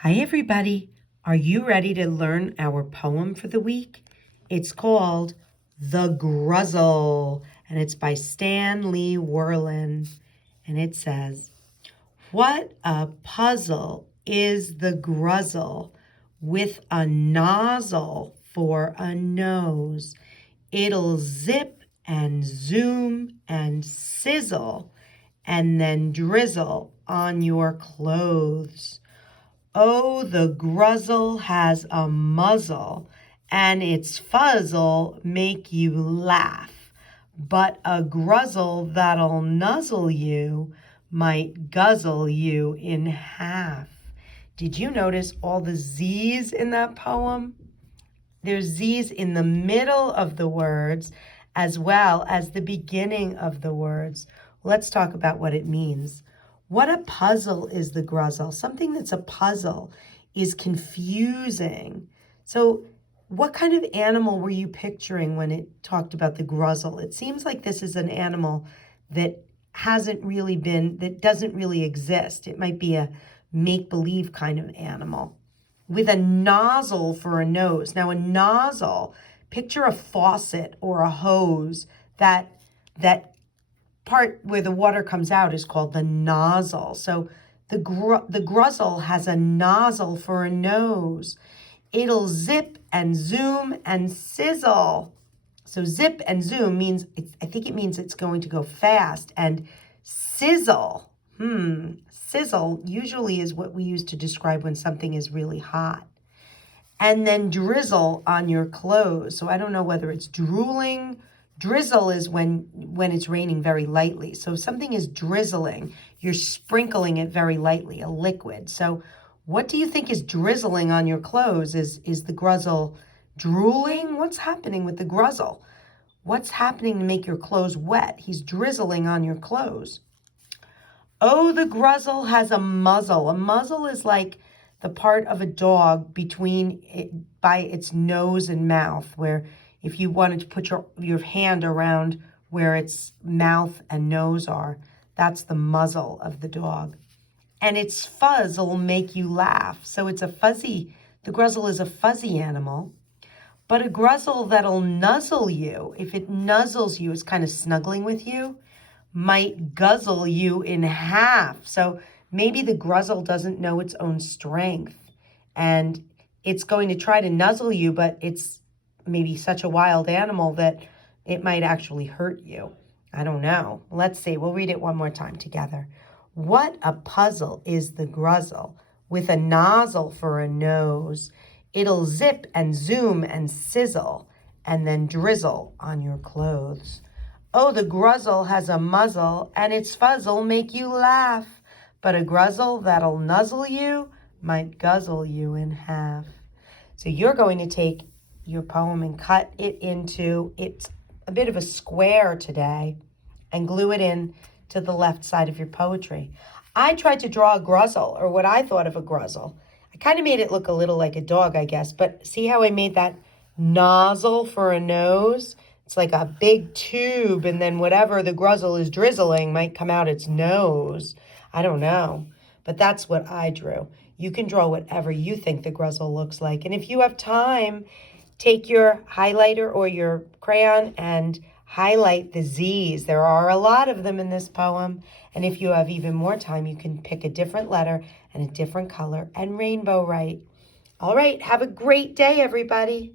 Hi, everybody. Are you ready to learn our poem for the week? It's called The Gruzzle, and it's by Stanley Werlin. And it says, "What a puzzle is the Gruzzle with a nozzle for a nose. It'll zip and zoom and sizzle and then drizzle on your clothes. Oh, the Gruzzle has a muzzle, and its fuzz'll make you laugh. But a Gruzzle that'll nuzzle you might guzzle you in half." Did you notice all the Z's in that poem? There's Z's in the middle of the words as well as the beginning of the words. Let's talk about what it means. What a puzzle is the Gruzzle. Something that's a puzzle is confusing. So what kind of animal were you picturing when it talked about the Gruzzle? It seems like this is an animal that that doesn't really exist. It might be a make-believe kind of animal with a nozzle for a nose. Now, a nozzle, picture a faucet or a hose. That part where the water comes out is called the nozzle. So the Gruzzle has a nozzle for a nose. It'll zip and zoom and sizzle. So zip and zoom means, I think it means it's going to go fast. And sizzle, sizzle usually is what we use to describe when something is really hot. And then drizzle on your clothes. So I don't know whether it's drooling. Drizzle is when it's raining very lightly. So if something is drizzling, you're sprinkling it very lightly, a liquid. So what do you think is drizzling on your clothes? Is the Gruzzle drooling? What's happening with the Gruzzle? What's happening to make your clothes wet? He's drizzling on your clothes. Oh, the Gruzzle has a muzzle. A muzzle is like the part of a dog by its nose and mouth, where if you wanted to put your hand around where its mouth and nose are, that's the muzzle of the dog. And its fuzz will make you laugh. So the Gruzzle is a fuzzy animal. But a Gruzzle that'll nuzzle you, if it nuzzles you, it's kind of snuggling with you, might guzzle you in half. So maybe the Gruzzle doesn't know its own strength, and it's going to try to nuzzle you, but it's maybe such a wild animal that it might actually hurt you. I don't know. Let's see. We'll read it one more time together. What a puzzle is the Gruzzle with a nozzle for a nose. It'll zip and zoom and sizzle and then drizzle on your clothes. Oh, the Gruzzle has a muzzle, and its fuzz'll make you laugh. But a Gruzzle that'll nuzzle you might guzzle you in half. So you're going to take your poem and cut it into, it's a bit of a square today, and glue it in to the left side of your poetry. I tried to draw a Gruzzle, or what I thought of a Gruzzle. I kind of made it look a little like a dog, I guess, but see how I made that nozzle for a nose? It's like a big tube, and then whatever the Gruzzle is drizzling might come out its nose. I don't know, but that's what I drew. You can draw whatever you think the Gruzzle looks like. And if you have time, take your highlighter or your crayon and highlight the Z's. There are a lot of them in this poem. And if you have even more time, you can pick a different letter and a different color and rainbow write. All right, have a great day, everybody.